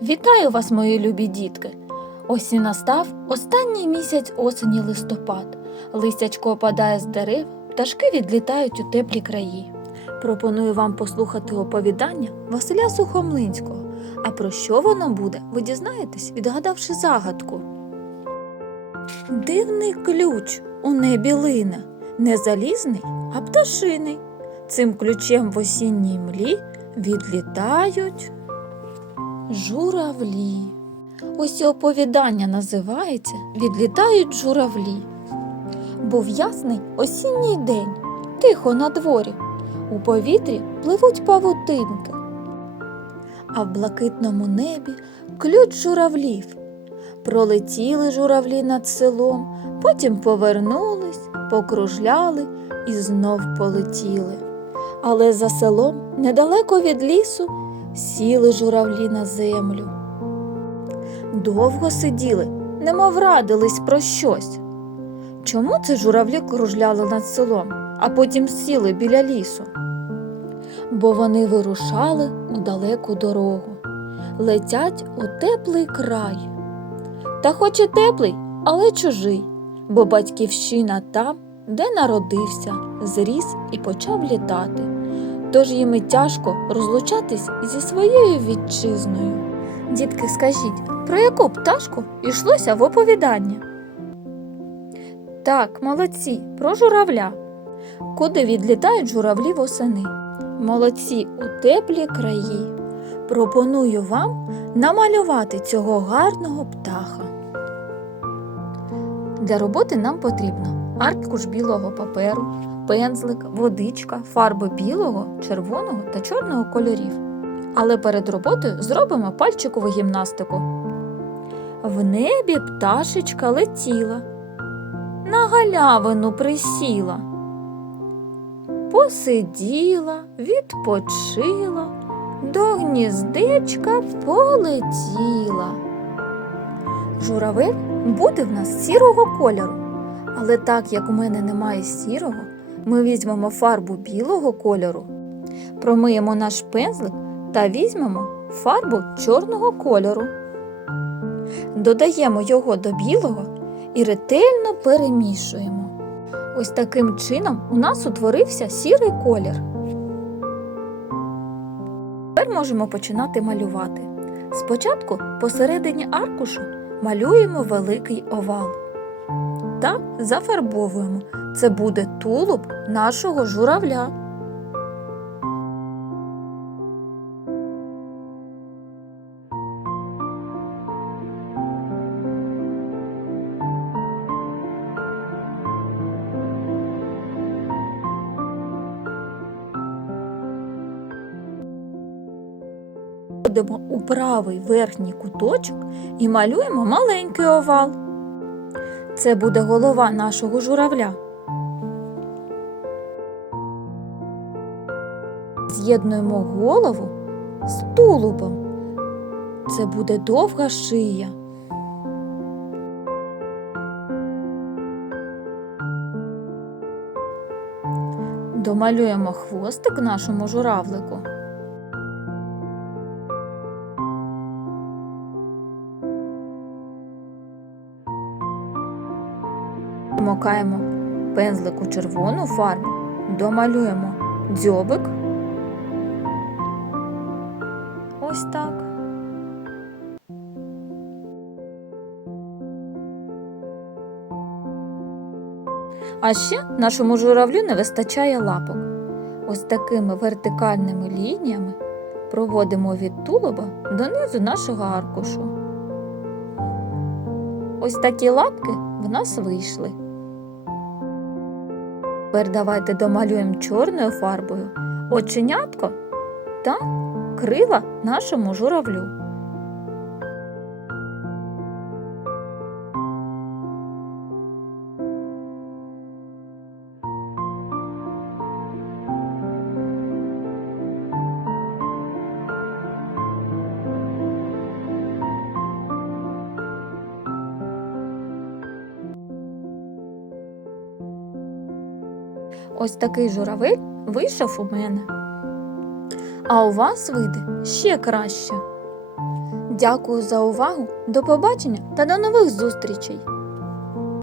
Вітаю вас, мої любі дітки! Ось і настав останній місяць осені листопад. Листячко опадає з дерев, пташки відлітають у теплі краї. Пропоную вам послухати оповідання Василя Сухомлинського. А про що воно буде, ви дізнаєтесь, відгадавши загадку. Дивний ключ у небі лине, не залізний, а пташиний. Цим ключем в осінній млі відлітають журавлі. Ось оповідання називається Відлітають журавлі. Був ясний осінній день, тихо на дворі. У повітрі пливуть павутинки, а в блакитному небі ключ журавлів. Пролетіли журавлі над селом, потім повернулись, покружляли і знов полетіли. Але за селом, недалеко від лісу, сіли журавлі на землю. Довго сиділи, немов радились про щось. Чому це журавлі кружляли над селом, а потім сіли біля лісу? Бо вони вирушали у далеку дорогу, летять у теплий край. Та хоч і теплий, але чужий, бо батьківщина там, де народився, зріс і почав літати. Тож їм і тяжко розлучатись зі своєю вітчизною. Дітки, скажіть, про яку пташку йшлося в оповіданні? Так, молодці, про журавля. Куди відлітають журавлі восени? Молодці у теплі краї. Пропоную вам намалювати цього гарного птаха. Для роботи нам потрібно аркуш білого паперу, пензлик, водичка, фарби білого, червоного та чорного кольорів. Але перед роботою зробимо пальчикову гімнастику. В небі пташечка летіла, на галявину присіла, посиділа, відпочила, до гніздечка полетіла. Журавель буде в нас сірого кольору, але так як у мене немає сірого, ми візьмемо фарбу білого кольору, промиємо наш пензлик та візьмемо фарбу чорного кольору. Додаємо його до білого і ретельно перемішуємо. Ось таким чином у нас утворився сірий колір. Тепер можемо починати малювати. Спочатку посередині аркушу малюємо великий овал та зафарбовуємо. Це буде тулуб нашого журавля. Входимо у правий верхній куточок і малюємо маленький овал. Це буде голова нашого журавля. З'єднуємо голову з тулубом. Це буде довга шия. Домалюємо хвостик нашому журавлику. Вмокаємо пензлик у червону фарбу, домалюємо дзьобик. Ось так. А ще нашому журавлю не вистачає лапок. Ось такими вертикальними лініями проводимо від тулуба до низу нашого аркушу. Ось такі лапки в нас вийшли. Тепер давайте домалюємо чорною фарбою оченятко та крила нашому журавлю. Ось такий журавель вийшов у мене. А у вас вийде ще краще. Дякую за увагу, до побачення та до нових зустрічей!